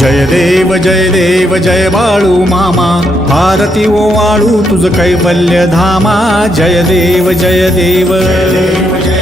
जय देव जय देव जय बाळू मामा भारती ओ वाळू तुझ कैवल्य धामा जय देव जय देव जय देव जय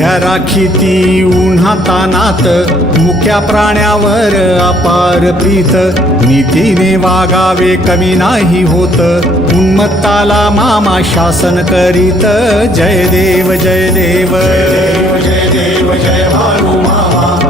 उभ्या राखी ती उन्हा तानात मुख्या प्राण्यावर अपार प्रीत नीतीने वागावे कमी नाही होत उन्मत्ताला मामा शासन करीत जय देव जय देव जय देव जय देव मामा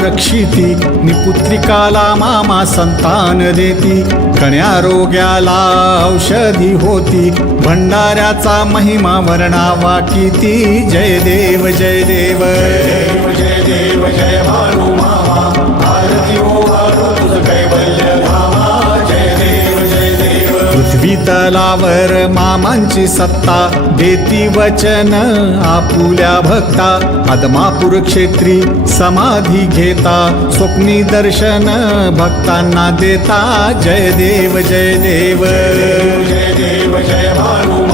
रक्षिती निपुत्रिकाला मामा संतान देती कण्या रोग्याला औषधी होती भंडाऱ्याचा महिमा वर्णावा किती जय देव जय देव जय देव जय देव जय शीतलावर मामांची सत्ता देती वचन आपुल्या भक्ता पद्मापुर क्षेत्री समाधी घेता स्वप्नी दर्शन भक्तांना देता जय देव जय देव जय देव जय